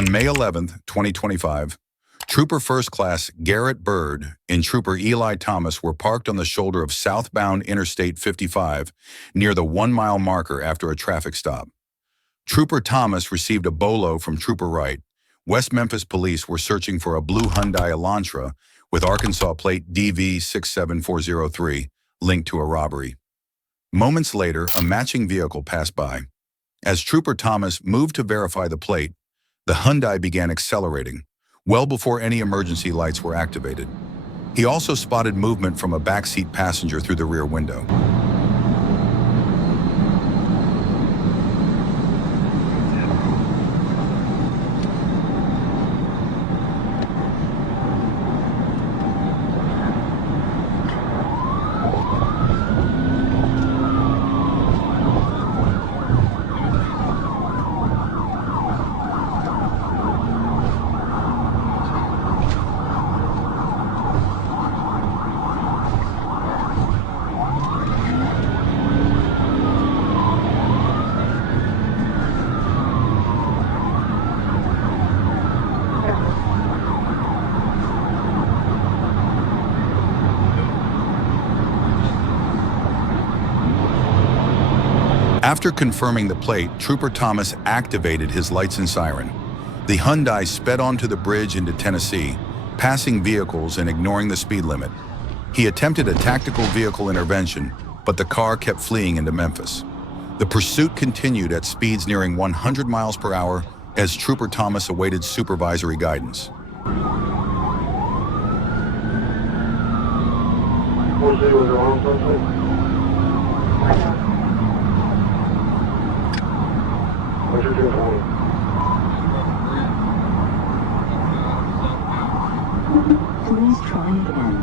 On May 11, 2025, Trooper First Class Garrett Bird and Trooper Eli Thomas were parked on the shoulder of southbound Interstate 55 near the 1-mile marker after a traffic stop. Trooper Thomas received a bolo from Trooper Wright. West Memphis police were searching for a blue Hyundai Elantra with Arkansas plate DV67403 linked to a robbery. Moments later, a matching vehicle passed by. As Trooper Thomas moved to verify the plate, the Hyundai began accelerating, well before any emergency lights were activated. He also spotted movement from a backseat passenger through the rear window. After confirming the plate, Trooper Thomas activated his lights and siren. The Hyundai sped onto the bridge into Tennessee, passing vehicles and ignoring the speed limit. He attempted a tactical vehicle intervention, but the car kept fleeing into Memphis. The pursuit continued at speeds nearing 100 miles per hour as Trooper Thomas awaited supervisory guidance. What's your 240? Please try again.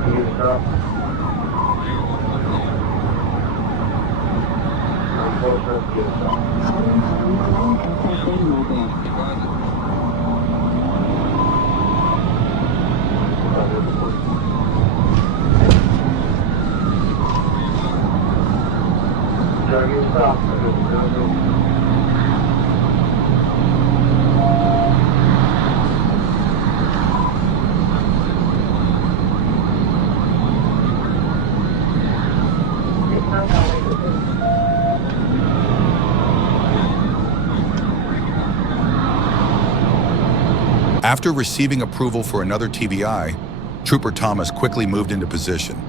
Can you stop? I'm close enough to get a stop. Calling FSA Mobile. After receiving approval for another TVI, Trooper Thomas quickly moved into position.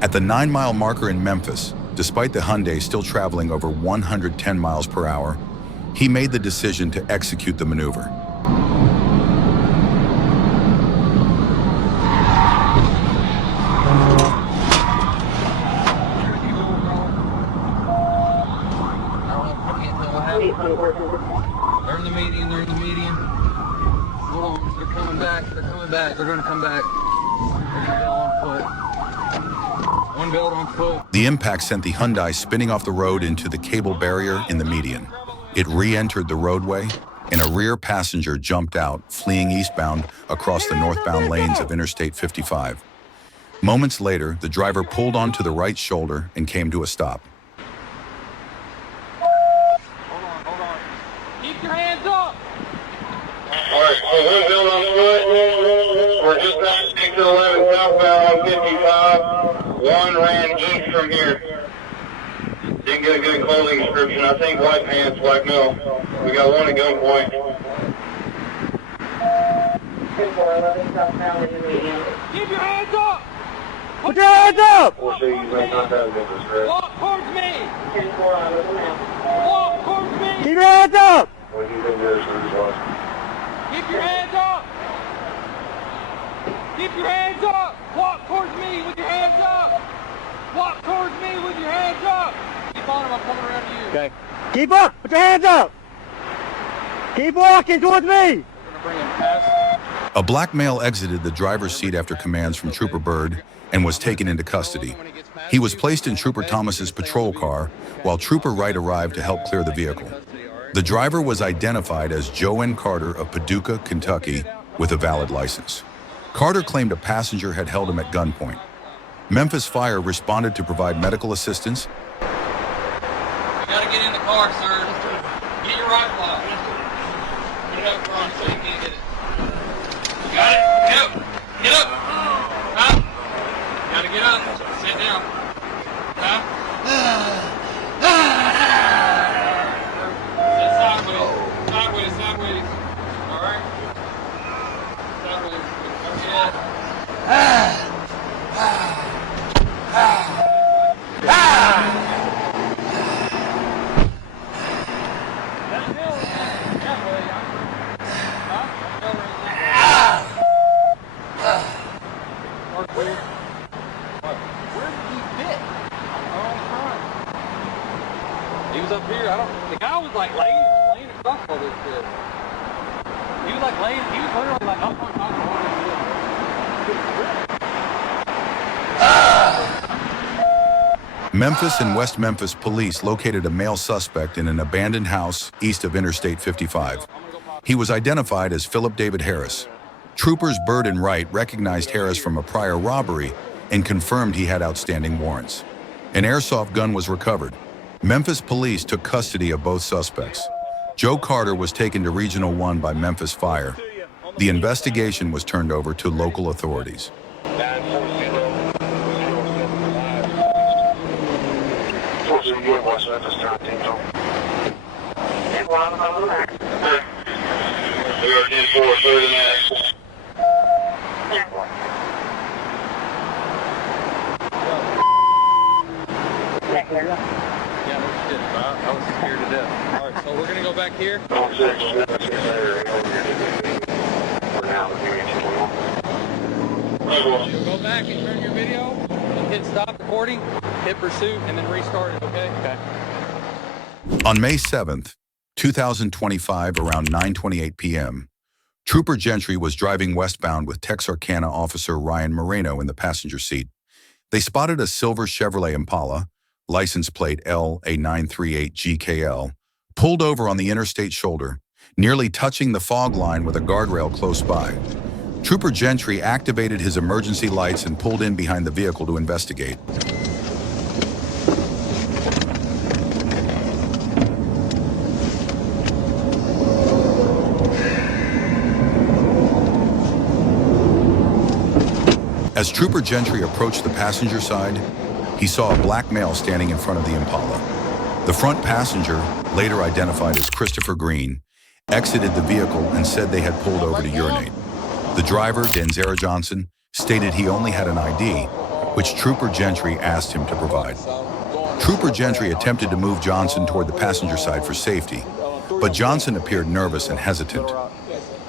At the 9-mile marker in Memphis, despite the Hyundai still traveling over 110 miles per hour, he made the decision to execute the maneuver. They're in the median, Hold on, they're coming back, they're gonna come back. One belt on foot. The impact sent the Hyundai spinning off the road into the cable barrier in the median. It re-entered the roadway, and a rear passenger jumped out, fleeing eastbound across the northbound lanes of Interstate 55. Moments later, the driver pulled onto the right shoulder and came to a stop. Hold on. Keep your hands up! Alright, so one belt on foot. We're just about 611 southbound on 55. One ran east from here. Didn't get a good clothing description. I think white pants, white male. We got one at gunpoint. 411 southbound in the median. Keep your hands up! Put your hands up! We'll show you right now. Walk towards me! 10-4 now. Walk towards me! Keep your hands up! What do you think this is? Keep your hands up! Keep your hands up! Walk towards me with your hands up! Walk towards me with your hands up! Keep on him, I'm coming around to you. Okay. Keep up! Put your hands up! Keep walking towards me! We're gonna bring him past. A black male exited the driver's seat after commands from Trooper Bird and was taken into custody. He was placed in Trooper Thomas's patrol car while Trooper Wright arrived to help clear the vehicle. The driver was identified as Joanne Carter of Paducah, Kentucky, with a valid license. Carter claimed a passenger had held him at gunpoint. Memphis Fire responded to provide medical assistance. gotta get in the car, sir. Get your rifle out. Put it up front so you can't get it. You got it? Get up. Get up. Huh? Gotta get up. Sit down. Huh? Sit sideways. Sideways, sideways. Alright? Sideways. Okay. He was up here. The guy was like laying across all this shit. He was like laying. He was literally like up on top of all this shit. Memphis and West Memphis police located a male suspect in an abandoned house east of Interstate 55. He was identified as Philip David Harris. Troopers Bird and Wright recognized Harris from a prior robbery and confirmed he had outstanding warrants. An airsoft gun was recovered. Memphis police took custody of both suspects. Joe Carter was taken to Regional 1 by Memphis Fire. The investigation was turned over to local authorities. We are 10-4, 30 minutes. Yeah, no shit. I was scared to death. All right, so we're gonna go back here. You'll go back and turn your video and hit stop recording, hit pursuit, and then restart it. Okay? Okay. On May 7th, 2025, around 9:28 p.m., Trooper Gentry was driving westbound with Texarkana officer Ryan Moreno in the passenger seat. They spotted a silver Chevrolet Impala, license plate LA938GKL, pulled over on the interstate shoulder, nearly touching the fog line with a guardrail close by. Trooper Gentry activated his emergency lights and pulled in behind the vehicle to investigate. As Trooper Gentry approached the passenger side, he saw a black male standing in front of the Impala. The front passenger, later identified as Christopher Green, exited the vehicle and said they had pulled over to urinate. The driver, Denzera Johnson, stated he only had an ID, which Trooper Gentry asked him to provide. Trooper Gentry attempted to move Johnson toward the passenger side for safety, but Johnson appeared nervous and hesitant.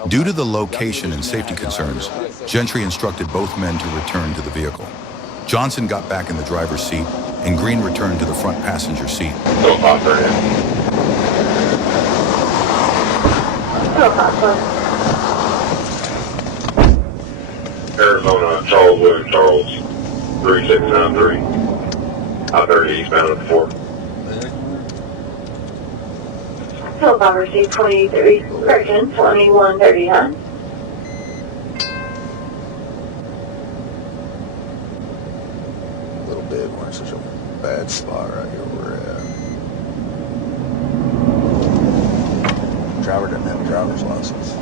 Due to the location and safety concerns, Gentry instructed both men to return to the vehicle. Johnson got back in the driver's seat, and Green returned to the front passenger seat. Arizona, Charles William Charles, 3693. I-30 eastbound at the 4. Philip received 23, correction, 2139. Little bit, we're in such a bad spot right here where we're at. Driver didn't have a driver's license.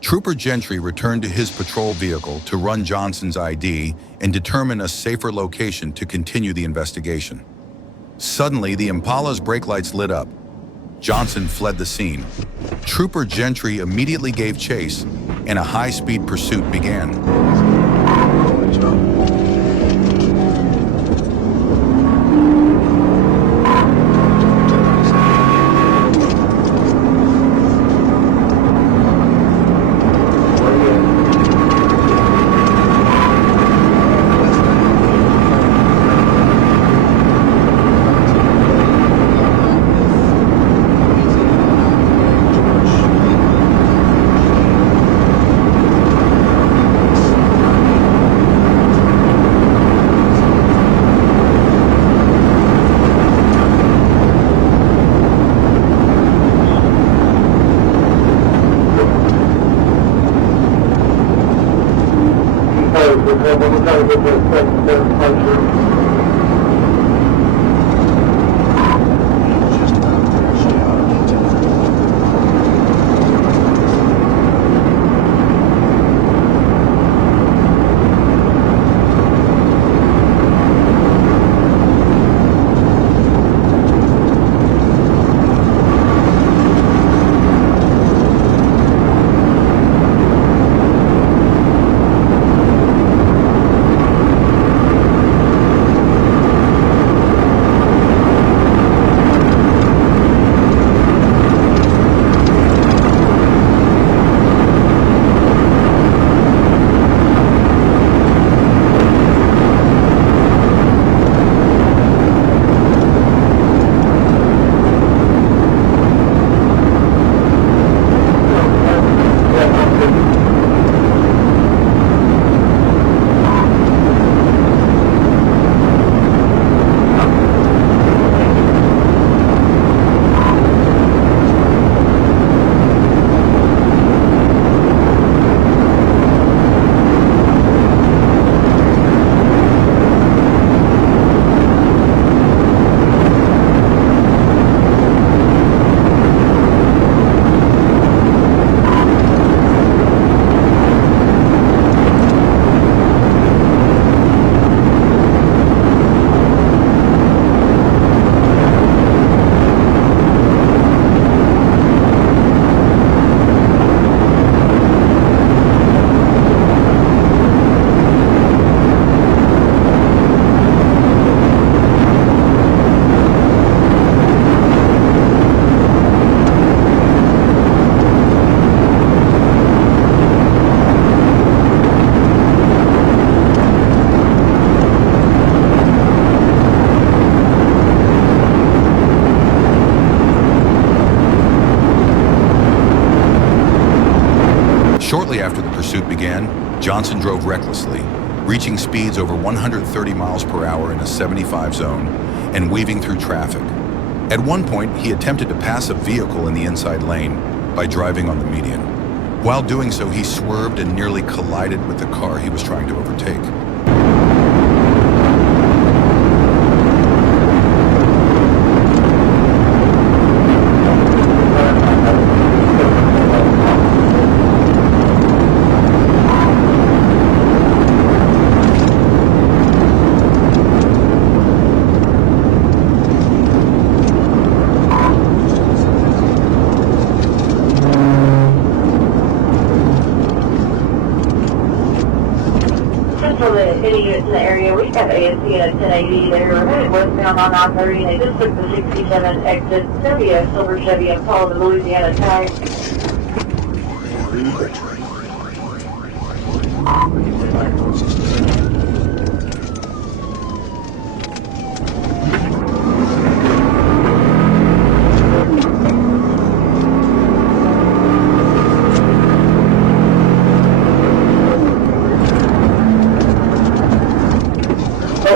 Trooper Gentry returned to his patrol vehicle to run Johnson's ID and determine a safer location to continue the investigation. Suddenly, the Impala's brake lights lit up. Johnson fled the scene. Trooper Gentry immediately gave chase, and a high-speed pursuit began. We'll try to get to the second puncture. Just about finishing out of the 10. Shortly after the pursuit began, Johnson drove recklessly, reaching speeds over 130 miles per hour in a 75 zone and weaving through traffic. At one point, he attempted to pass a vehicle in the inside lane by driving on the median. While doing so, he swerved and nearly collided with the car he was trying to overtake. For the idiots in the area, we got ASC at 1080. They were headed westbound on I-30, and they just took the 67 exit. There'll be a silver Chevy and followed the Louisiana tag.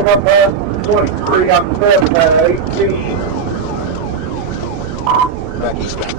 Up past 23 on 7 at 18. Back eastbound.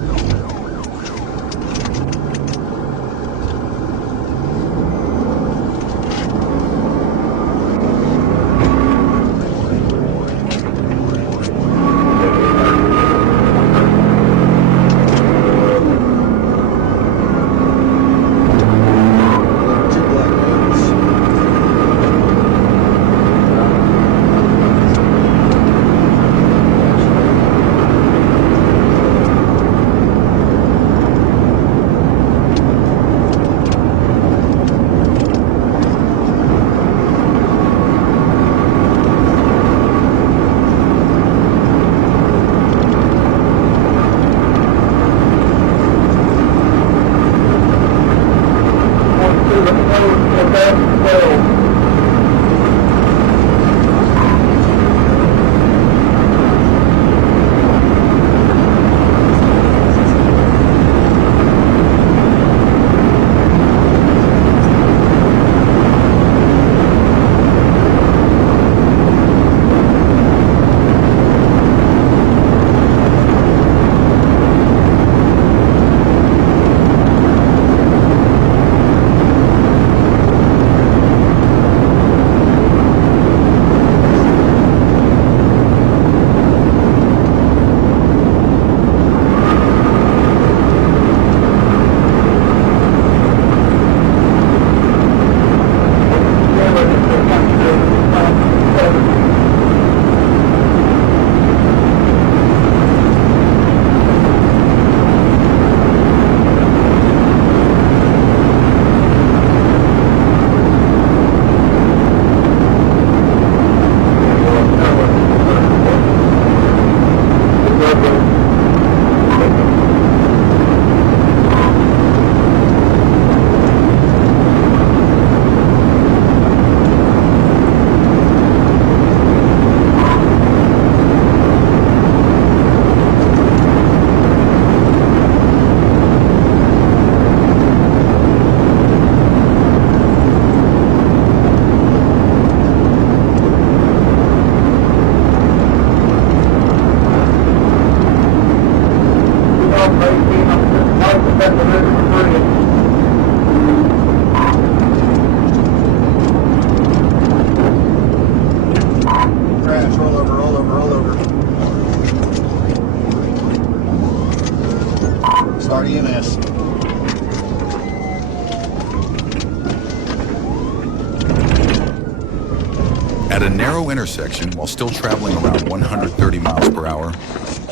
At a narrow intersection, while still traveling around 130 miles per hour,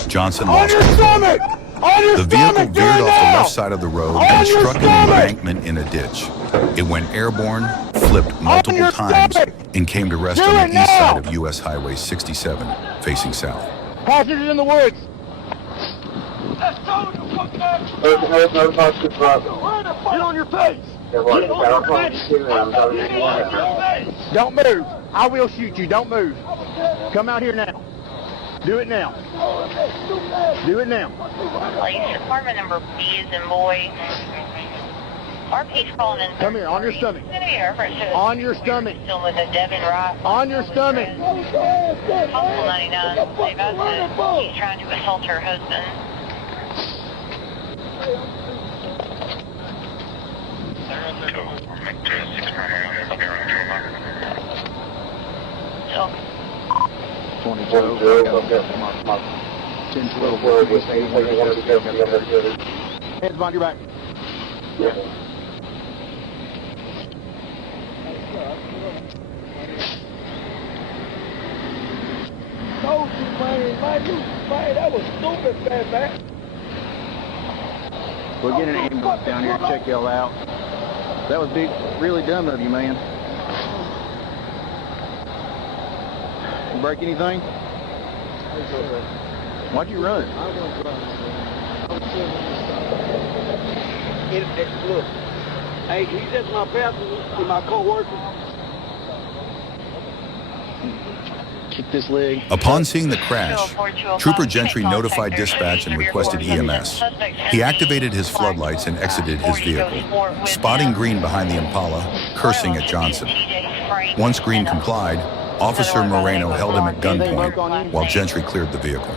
Johnson On lost your control. stomach! On your The vehicle stomach! Do veered it off now! the left side of the road On and your struck an stomach! embankment in a ditch. It went airborne, flipped multiple your times, stomach! and came to rest Do on the it east side now! of U.S. Highway 67, facing south. Passengers in the woods! No cost to drop. Get on your face! They're watching Power 22 and I'm telling you now. Don't move. I will shoot you. Don't move. Come out here now. Do it now. Do it now. Police department number B is in boy. RP's calling in. Come here, on your stomach. On your stomach. Still with a Devin Wright. On your stomach. Hospital 99. They've asked he's trying to assault her husband. So, 22. 10-12. Hands behind your back. Told you, man, that was stupid, man. We'll get an ambulance down here and check y'all out. That was really dumb of you, man. You break anything? Why'd you run? Look, hey, he's just my passenger and my co-worker. Kick this leg. Upon seeing the crash, Trooper Gentry notified dispatch and requested EMS. He activated his floodlights and exited his vehicle, spotting Green behind the Impala, cursing at Johnson. Once Green complied, Officer Moreno held him at gunpoint while Gentry cleared the vehicle.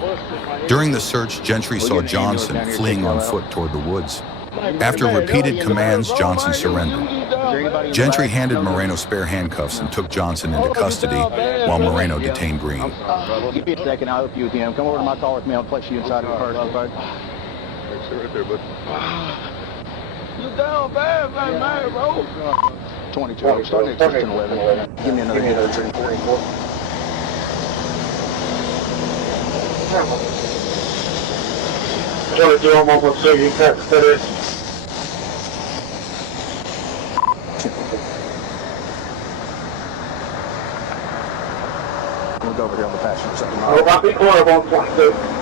During the search, Gentry saw Johnson fleeing on foot toward the woods. After repeated commands, Johnson surrendered. Gentry handed Moreno spare handcuffs and took Johnson into custody while Moreno detained Green. Give me a second, I'll help you with him. Come over to my car with me, I'll place you inside of the first, okay? You down bad, man, bro. 22. I'm starting at 10-11. Give me another hit. 44. Trying to do them almost so you can't fit it. We'll go over here on the passenger side. We're about to be corner of 122.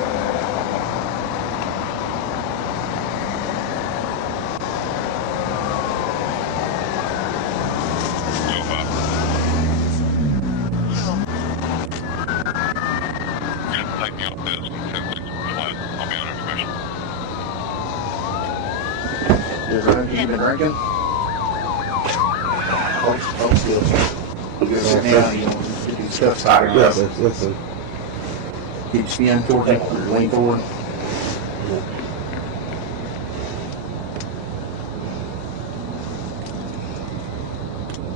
You been drinking? Listen. Keep your skin towards it, lean forward.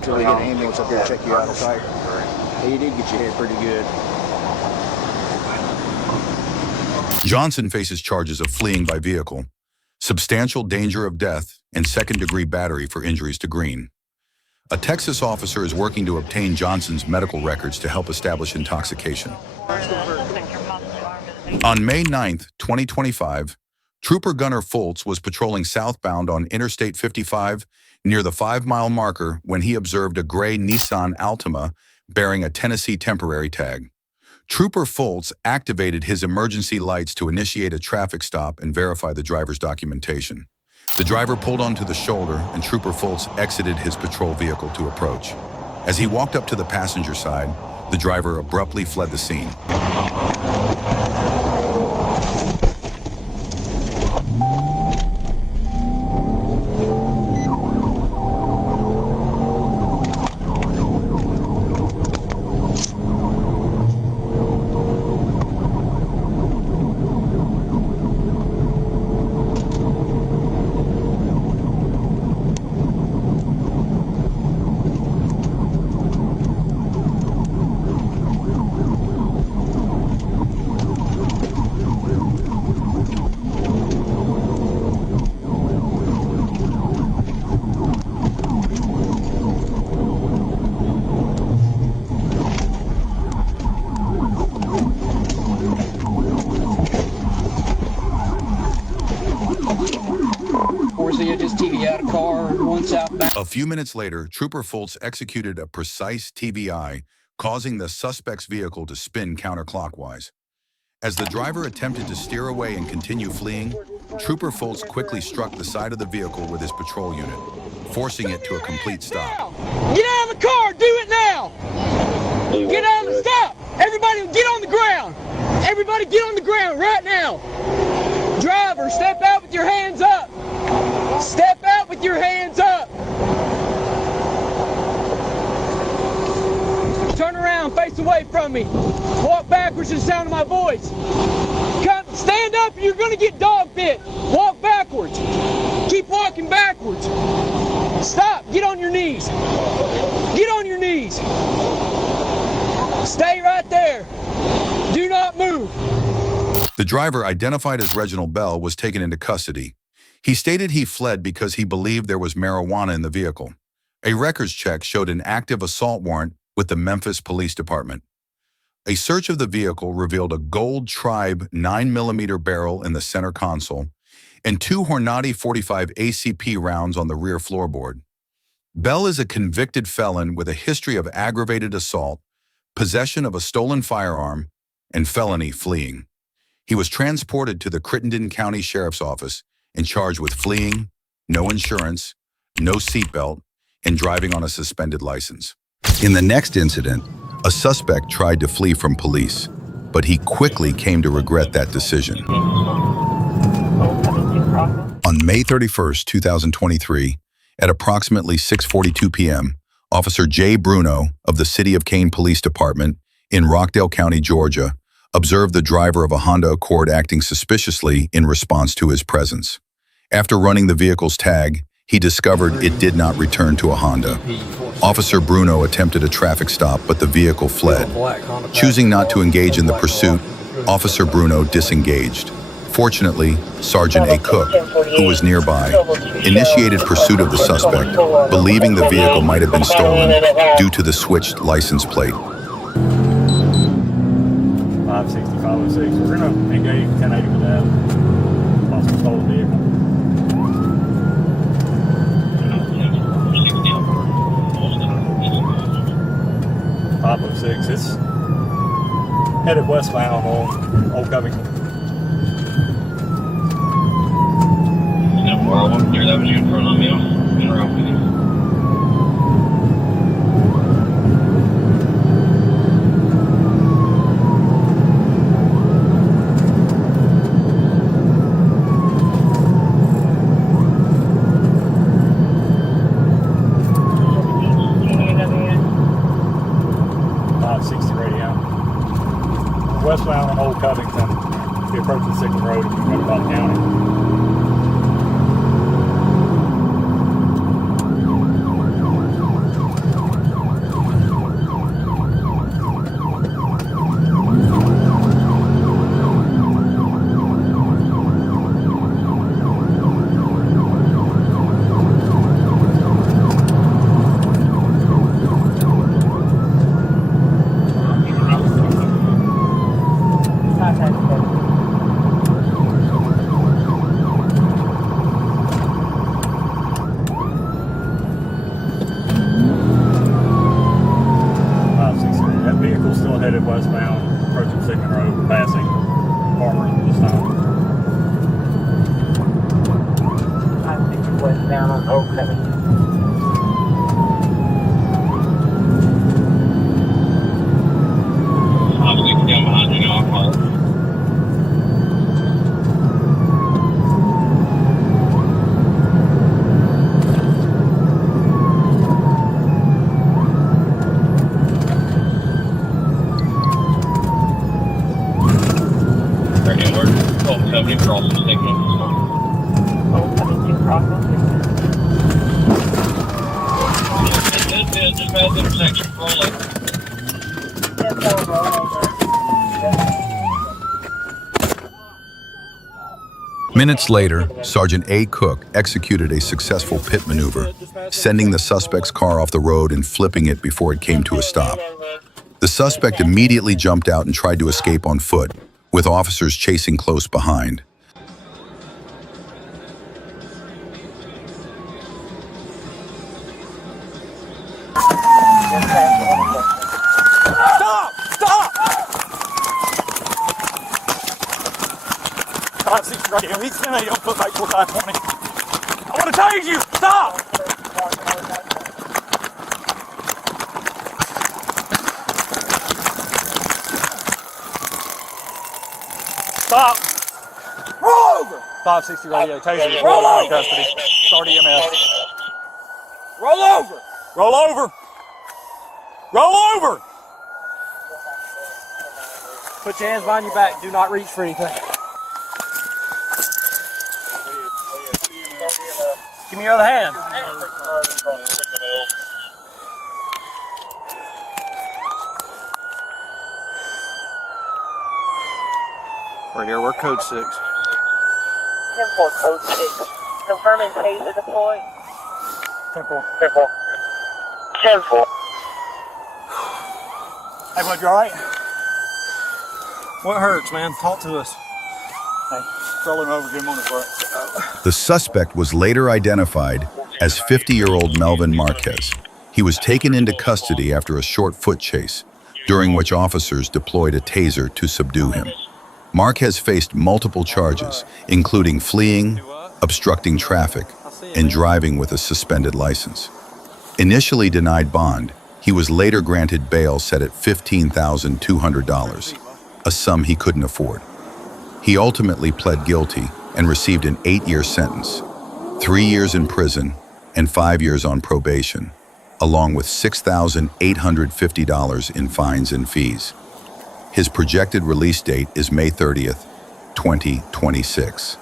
So we get an ambulance up here to check you out, okay? He did get your head pretty good. Johnson faces charges of fleeing by vehicle, substantial danger of death, and second-degree battery for injuries to Green. A Texas officer is working to obtain Johnson's medical records to help establish intoxication. On May 9th, 2025, Trooper Gunner Foltz was patrolling southbound on Interstate 55 near the 5-mile marker when he observed a gray Nissan Altima bearing a Tennessee temporary tag. Trooper Foltz activated his emergency lights to initiate a traffic stop and verify the driver's documentation. The driver pulled onto the shoulder and Trooper Foltz exited his patrol vehicle to approach. As he walked up to the passenger side, the driver abruptly fled the scene. A few minutes later, Trooper Foltz executed a precise TVI, causing the suspect's vehicle to spin counterclockwise. As the driver attempted to steer away and continue fleeing, Trooper Foltz quickly struck the side of the vehicle with his patrol unit, forcing it to a complete stop. Get out of the car! Do it now! Get out of the stop! Everybody get on the ground! Everybody get on the ground right now! Driver, step out with your hands up! Step out with your hands up! Turn around, face away from me. Walk backwards to the sound of my voice. Come, stand up, you're gonna get dog bit. Walk backwards. Keep walking backwards. Stop, get on your knees. Get on your knees. Stay right there. Do not move. The driver, identified as Reginald Bell, was taken into custody. He stated he fled because he believed there was marijuana in the vehicle. A records check showed an active assault warrant with the Memphis Police Department. A search of the vehicle revealed a Gold Tribe 9mm barrel in the center console and 2 Hornady .45 ACP rounds on the rear floorboard. Bell is a convicted felon with a history of aggravated assault, possession of a stolen firearm, and felony fleeing. He was transported to the Crittenden County Sheriff's Office and charged with fleeing, no insurance, no seatbelt, and driving on a suspended license. In the next incident, a suspect tried to flee from police, but he quickly came to regret that decision. On May 31, 2023, at approximately 6:42 p.m., Officer Jay Bruno of the City of Kane Police Department in Rockdale County, Georgia, observed the driver of a Honda Accord acting suspiciously in response to his presence. After running the vehicle's tag, he discovered it did not return to a Honda. Officer Bruno attempted a traffic stop, but the vehicle fled. Choosing not to engage in the pursuit, Officer Bruno disengaged. Fortunately, Sergeant A. Cook, who was nearby, initiated pursuit of the suspect, believing the vehicle might have been stolen due to the switched license plate. 56506. We're going to engage 1080 with that. Possible stolen vehicle. 506. It's headed westbound on Old Covington. I won't clear that with you in front of me. I'll interrupt with you. Westbound on Old Covington. Be approaching 6th Road if you're going to Butler County. Still headed westbound, approaching Sigmund Road, passing Farmer this time. I think it was down on Oak Covington. I'll be down behind you now. I'll call. Crossing Sigmund. Oak Covington crossing. Just past the intersection, roll it. Yes, I'll roll over. Minutes later, Sergeant A. Cook executed a successful pit maneuver, sending the suspect's car off the road and flipping it before it came to a stop. The suspect immediately jumped out and tried to escape on foot, with officers chasing close behind. Stop! Stop! 560 right here. He's 10 don't put back 4520. I want to tase you! Stop! Stop! Roll over! 560 radio, taser. Roll over! Custody. Start EMS. Roll over! Roll over! Roll over! Put your hands behind your back. Do not reach for anything. Give me your other hand. Right here, we're code 6. 10-4, code 6. Confirming taser deploy. 10-4. 10-4. 10-4. Hey, bud, you alright? What hurts, man? Talk to us. Hey, roll him over, get him on his way. The suspect was later identified as 50-year-old Melvin Marquez. He was taken into custody after a short foot chase, during which officers deployed a taser to subdue him. Marquez faced multiple charges, including fleeing, obstructing traffic, and driving with a suspended license. Initially denied bond, he was later granted bail set at $15,200, a sum he couldn't afford. He ultimately pled guilty and received an 8-year sentence, 3 years in prison and 5 years on probation, along with $6,850 in fines and fees. His projected release date is May 30th, 2026.